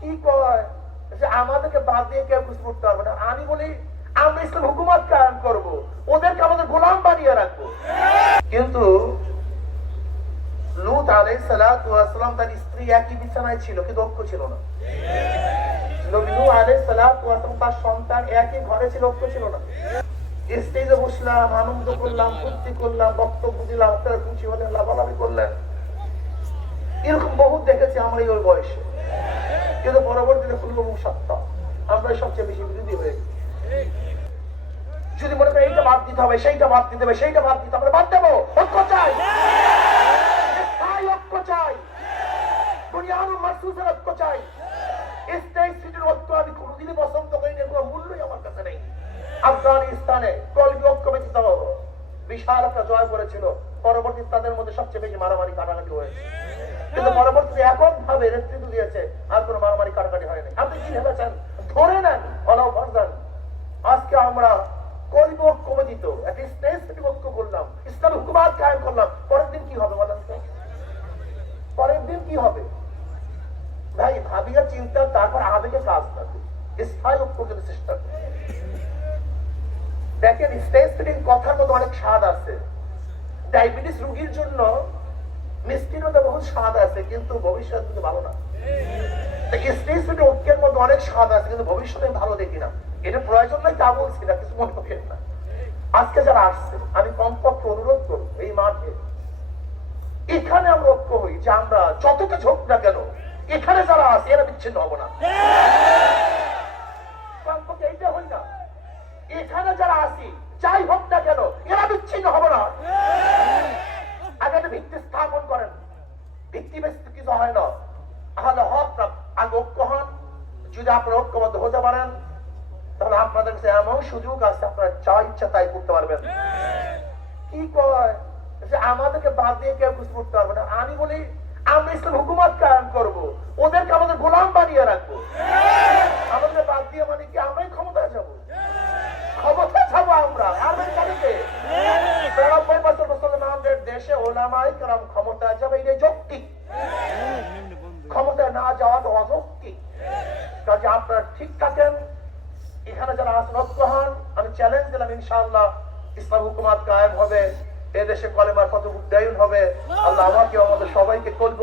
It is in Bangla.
কি কয়? যে আমাদেরকে বাদ দিয়ে কেউ কিছু করতে পারবে না। আমি বলি, আমরা ইসলাম হুকুমত কায়ন করব। ওদেরকে আমাদের গোলাম বানিয়ে রাখব। কিন্তু লুত আলাই সালাম তার স্ত্রী একই বিছানায় ছিল ছিল না। ঘরে ছিল না। বসলাম, আনন্দ করলাম, ফুর্তি করলাম, বক্তব্য দিলাম করলেন এরকম বহুত দেখেছি আমরা ওই বয়সে। কিন্তু পরবর্তীতে খুলবো সত্য আমরা সবচেয়ে বেশি বিরোধী হয়ে। যদি মনে এইটা বাদ দিতে হবে, সেইটা বাদ দিতে হবে, সেইটা বাদ দিতে হবে বাদ ঐক্য চাই। ঐক্য চাই। মাসুসের ঐক্য চাই। সিটির ঐক্য আমি কোনোদিনই পছন্দ করি না, কোনো মূল্যই আমার কাছে নেই। আফগানিস্তানে কলবি ঐক্য বিশাল একটা জয় করেছিল। পরবর্তী তাদের মধ্যে সবচেয়ে বেশি মারামারি, কাটাকাটি হয়েছে। কিন্তু পরবর্তীতে একক ভাবে নেতৃত্ব দিয়েছে, আর কোনো মারামারি কাটাকাটি হয়নি। আপনি কি ভেবেছেন? ধরে নেন অলাও ভার্জন আজকে আমরা ভাই, ভাবিয়া চিন্তা, তারপর আবেগে দেখেন, স্টেজ ফিটিং কথার মধ্যে অনেক স্বাদ আছে। ডায়াবেটিস রোগীর জন্য মিষ্টির মধ্যে বহু স্বাদ আছে, কিন্তু ভবিষ্যৎ কিন্তু ভালো না। স্টেজ ফিটিং ঐক্যের মধ্যে অনেক স্বাদ আছে, কিন্তু ভবিষ্যতে ভালো দেখি না। এটা প্রয়োজন নয় তা বলছি না, কিছু মনে করেন না। আজকে যারা আসছে, আমি কমপক্ষে অনুরোধ করব এই মাঠে। এখানে আমরা ঐক্য হই যে আমরা যত কিছু হোক না কেন, এখানে যারা আছে, এরা বিচ্ছিন্ন হব না কমপক্ষে এইটা হই না এখানে যারা আছি যাই হোক না কেন এরা বিচ্ছিন্ন হবে না আগে একটা ভিত্তি স্থাপন করেন কিছু হয় না। তাহলে হক আগে ঐক্য হন। যদি আপনারা ঐক্যবদ্ধ হতে পারেন তাহলে আপনাদের কাছে এমন সুযোগ আছে আপনারা যা ইচ্ছা তাই করতে পারবেন। কি কয়? যে আমাদেরকে বাদ দিয়ে কেউ কিছু করতে পারবে না। আমি বলি আমরা ইসলাম হুকুমত কায়ন করব। ওদেরকে আমাদের গোলাম বানিয়ে রাখব। আমাদের বাদ দিয়ে মানে কি আমরাই ক্ষমতায় যাব? ক্ষমতায় যাব আমরা। বিরানব্বই বছর মুসলমানদের দেশে ওলামাই কালাম ক্ষমতায় যাবে এটা যৌক্তিক ক্ষমতায় না যাওয়া তো অযৌক্তিক আপনারা ঠিক থাকেন এখানে যারা আছেন ঐক্য হন আমি চ্যালেঞ্জ দিলাম ইনশাআল্লাহ ইসলাম হুকুমাত কায়েম হবে এদেশে কলেমার কত উদ্যায়ন হবে। আল্লাহ আমাকে আমাদের সবাইকে কলব